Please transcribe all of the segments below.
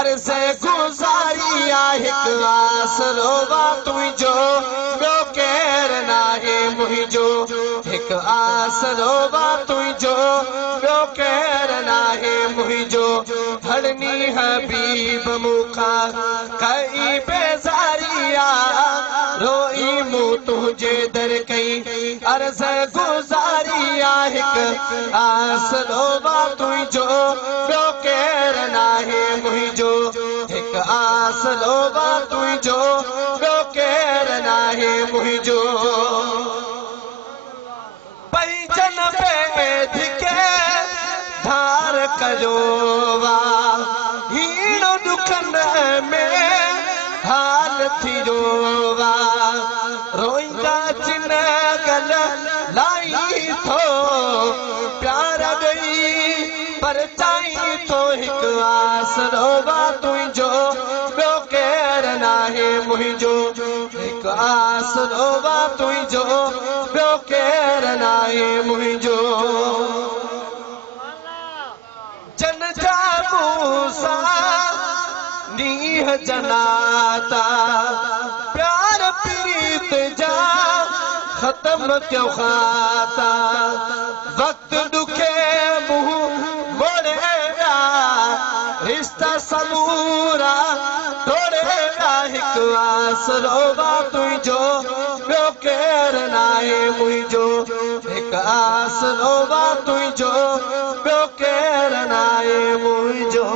अर्ज़ गुज़ारी आहे आसरो वा तुंहिंजो ॿियो केरु नाहे मुंहिंजो हिकु आसरो वा तुंहिंजो ॿियो केरु नाहे मुंहिंजो हड़नी हबीब मूंखां कई बेज़ारी रोई मूं तुंहिंजे दर कई अर्ज़ गुज़ारी आहे हिकु आसरो वा तुंहिंजो ॿियो केरु नाहे मुंहिंजो हिकु आसरो वा तुंहिंजो ॿियो केरु नाहे मुंहिंजो पंहिंजन बेद खे धार कयो वा हीण दुखन में हाल थियो वा रोईंदा जिन गल लाई थो प्यार ॾेई पर चाहीं थो हिकु आसरो वा तुंहिंजो ॿियो केरु नाहे मुंहिंजो हिकु आसरो वा तुंहिंजो ॿियो केरु नाहे मुंहिंजो जन जा मूंसां नीह जनाता प्यार प्रीत जा ख़त्म थियो खाता वक्त ॾुखे मुंहुं मोड़े विया रिश्ता समूरा तोड़े विया हिकु आसरो वा तुंहिंजो ॿियो केरु नाहे मुंहिंजो हिकु आसरो वा तुंहिंजो ॿियो केरु नाहे मुंहिंजो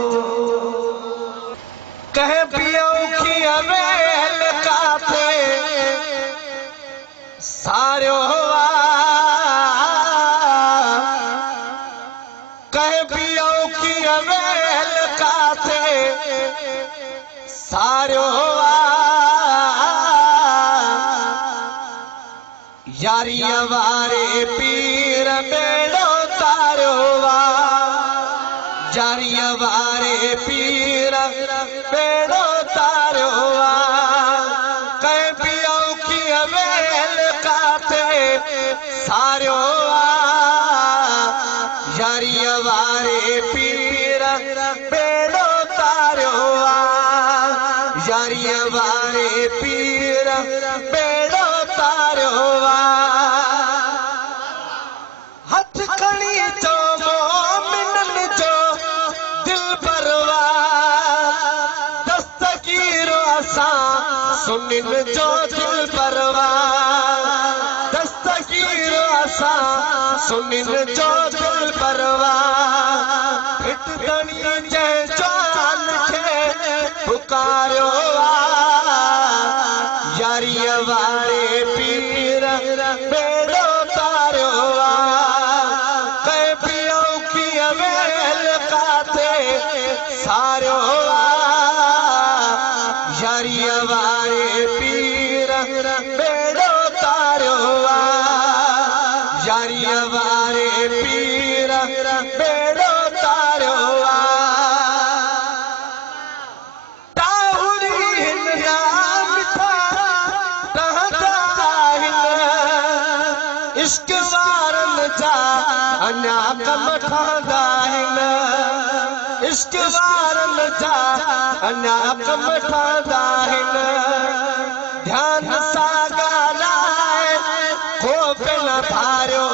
कहे पियो कीअं वेल काथे सारियो हुआ कहे पियो कीअं वेल काथे सारियो हुआ यारीअ वारे पीर बेड़ो तारियो हुआ यारीअ वारे पीर बेड़ो तारियो हुआ कहे पियो कीअं वेल काथे सारियो हुआ यारीअ वारे पीर बेड़ो तारियो हुआ यारीअ वारे पीर बेड़ो तारियो हुआ हथ खणी चो मोमिनन जो दिल परवा दस्तगीर असां सुनिन जो दिल परवा दस्तगीर असां सुनिन जो दिल परवा हिट धणी जंहिं जान खे पुकारियो यारीअ वारे पीर बेड़ो तारियो कहे पियो कीअं वेल काथे सारियो यारीअ वारे पीर बेड़ो तारियो यारीअ वारे पीर बेड़ो तारियो टाहुरी हिन नाम था रहंदा आहिनि इश्क वारनि जा अञा कम ठहंदा आहिनि इश्क वारनि जा अञा कम ठहंदा आहिनि ध्यान सां ॻाल्हाए को न भारियो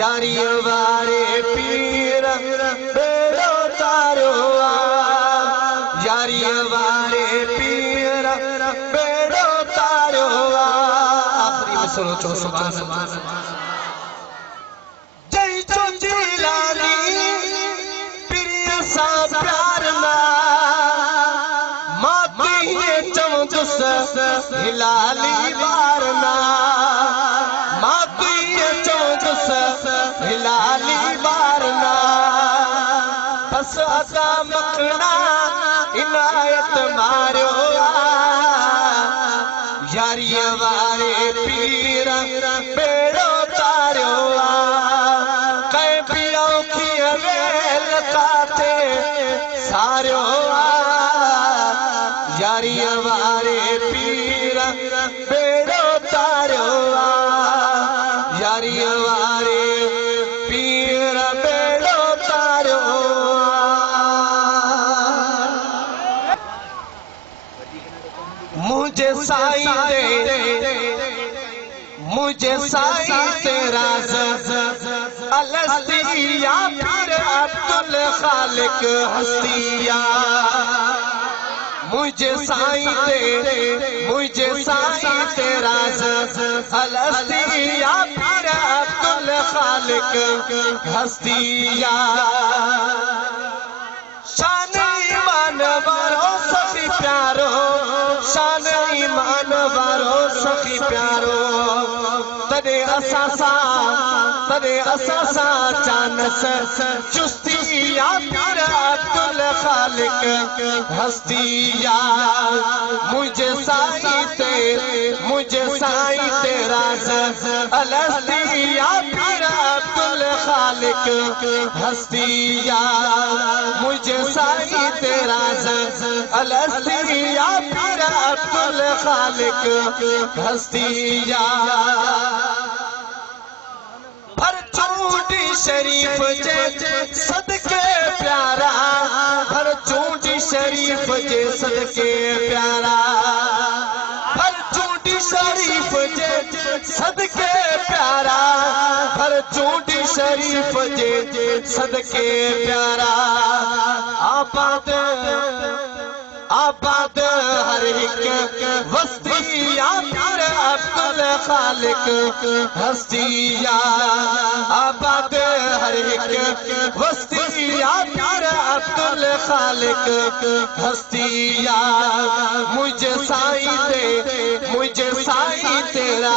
यारीअ वारे पीर बेड़ो तारियो यारीअ वारे पीर बेड़ो तारियो आख़िरी में सुनो चो सुभान अल्लाह जय चो जीलानी प्रिय सां प्यार ना माती चवंदुसि हिलाली बारना माती चवंदुसि हिलाली बारना बस असां मखना इनायत मारियो यारीअ वारे पीर बेड़ो तारियो कहे पियो कीअं वेल काथे सारियो यारीअ वारे पीर बेड़ो तारियो यारीअ वारे पीर बेड़ो तारियो साईं दे मुझे साईं तेरा अलस्तिया पीर अब्दुल खालिक हस्तिया मुझे साईं दे मुझे साईं तेरा अलस्तिया पीर अब्दुल खालिक हस्तिया शान ईमान वारो सखी प्यारो शान ईमान वारो सखी प्यारो तने असासा चानस चुस्तिया पीर अब्दुल खालिक हस्तिया मुझे साईं तेरा अलस्तिया पीर अब्दुल खालिक हस्तिया मुझे साईं तेरा अलस्तिया पीर अब्दुल खालिक हस्तिया भर चूंडी शरीफ जे सदके प्यारा भर चूंडी शरीफ जे सदके प्यारा भर चूंडी शरीफ जे सदके प्यारा भर चूंडी शरीफ जे सदके प्यारा आबाद हर एक वस्तिया पीर अब्दुल खालिक हस्तिया आबाद हर एक वस्तिया पीर अब्दुल खालिक हस्तिया मुझे साईं तेरा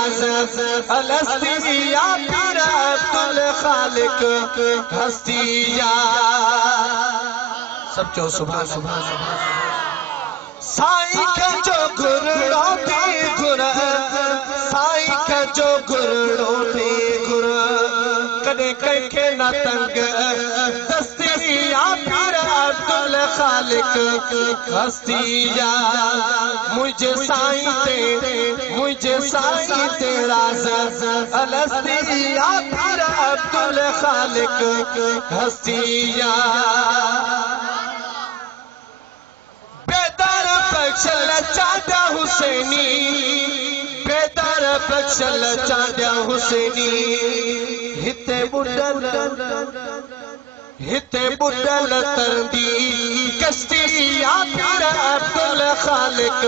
अलस्तिया पीर अब्दुल खालिक हस्तिया सब चो सुभान सुभान साईं का जो गुरड़ो दे गुर साईं का जो गुरड़ो दे गुर कदे कह न तंग दस्तिया पीर अब्दुल खालिक हस्तिया मुझे साईं तेरा अलस्तिया पीर अब्दुल खालिक हस्तिया बख्शल चांदा हुसैनी बेदार बख्शल चांदा हुसैनी हिते बुडल तरंदी कश्तिया पीर अब्दुल खालिक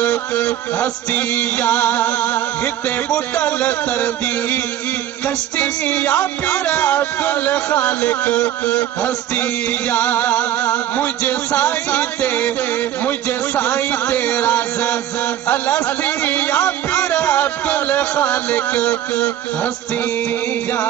हस्तिया हिते बुडल तरंदी कश्तिया पीर अब्दुल खालिक हस्तिया मुझे साईं तेरा अलस्तिया पीर अब्दुल खालिक हस्तिया